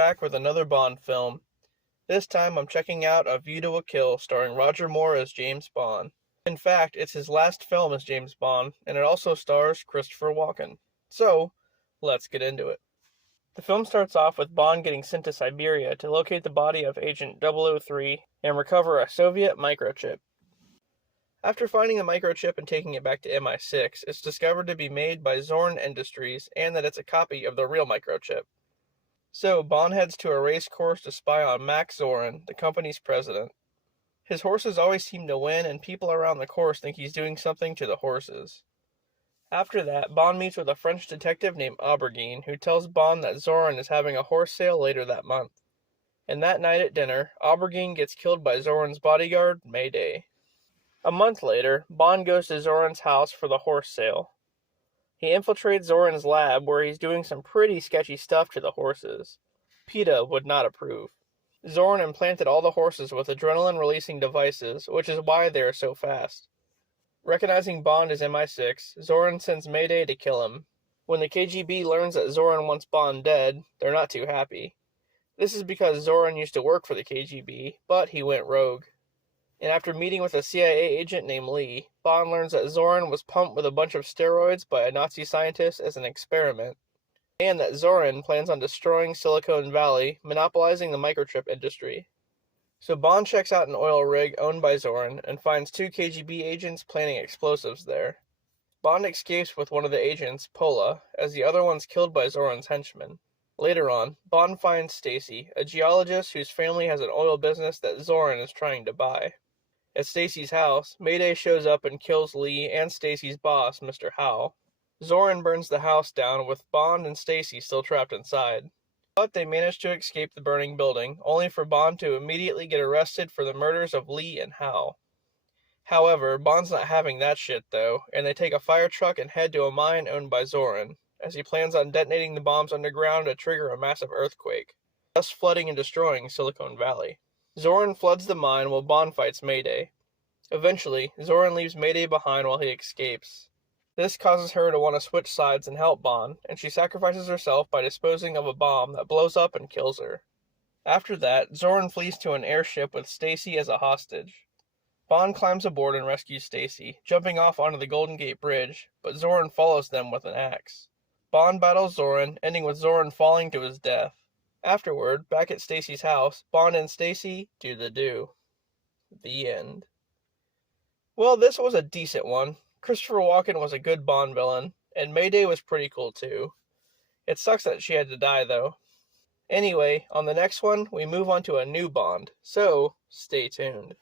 back with another Bond film. This time I'm checking out A View to a Kill, starring Roger Moore as James Bond. In fact, it's his last film as James Bond, and it also stars Christopher Walken. So, let's get into it. The film starts off with Bond getting sent to Siberia to locate the body of Agent 003 and recover a Soviet microchip. After finding the microchip and taking it back to MI6, it's discovered to be made by Zorin Industries and that it's a copy of the real microchip. So, Bond heads to a race course to spy on Max Zorin, the company's president. His horses always seem to win, and people around the course think he's doing something to the horses. After that, Bond meets with a French detective named Aubergine, who tells Bond that Zorin is having a horse sale later that month. And that night at dinner, Aubergine gets killed by Zorin's bodyguard, Mayday. A month later, Bond goes to Zorin's house for the horse sale. He infiltrates Zorin's lab where he's doing some pretty sketchy stuff to the horses. PETA would not approve. Zorin implanted all the horses with adrenaline-releasing devices, which is why they are so fast. Recognizing Bond as MI6, Zorin sends Mayday to kill him. When the KGB learns that Zorin wants Bond dead, they're not too happy. This is because Zorin used to work for the KGB, but he went rogue. And after meeting with a CIA agent named Lee, Bond learns that Zorin was pumped with a bunch of steroids by a Nazi scientist as an experiment, and that Zorin plans on destroying Sillicon Valley, monopolizing the microchip industry. So Bond checks out an oil rig owned by Zorin and finds 2 KGB agents planting explosives there. Bond escapes with one of the agents, Pola, as the other one's killed by Zorin's henchmen. Later on, Bond finds Stacy, a geologist whose family has an oil business that Zorin is trying to buy. At Stacy's house, Mayday shows up and kills Lee and Stacy's boss, Mr. Howell. Zorin burns the house down with Bond and Stacy still trapped inside. But they manage to escape the burning building, only for Bond to immediately get arrested for the murders of Lee and Howell. However, Bond's not having that shit though, and they take a fire truck and head to a mine owned by Zorin, as he plans on detonating the bombs underground to trigger a massive earthquake, thus flooding and destroying Silicon Valley. Zorin floods the mine while Bond fights Mayday. Eventually, Zorin leaves Mayday behind while he escapes. This causes her to want to switch sides and help Bond, and she sacrifices herself by disposing of a bomb that blows up and kills her. After that, Zorin flees to an airship with Stacy as a hostage. Bond climbs aboard and rescues Stacy, jumping off onto the Golden Gate Bridge, but Zorin follows them with an axe. Bond battles Zorin, ending with Zorin falling to his death. Afterward, back at Stacy's house, Bond and Stacy do the do. The end. Well, this was a decent one. Christopher Walken was a good Bond villain, and Mayday was pretty cool too. It sucks that she had to die though. Anyway, on the next one, we move on to a new Bond, so stay tuned.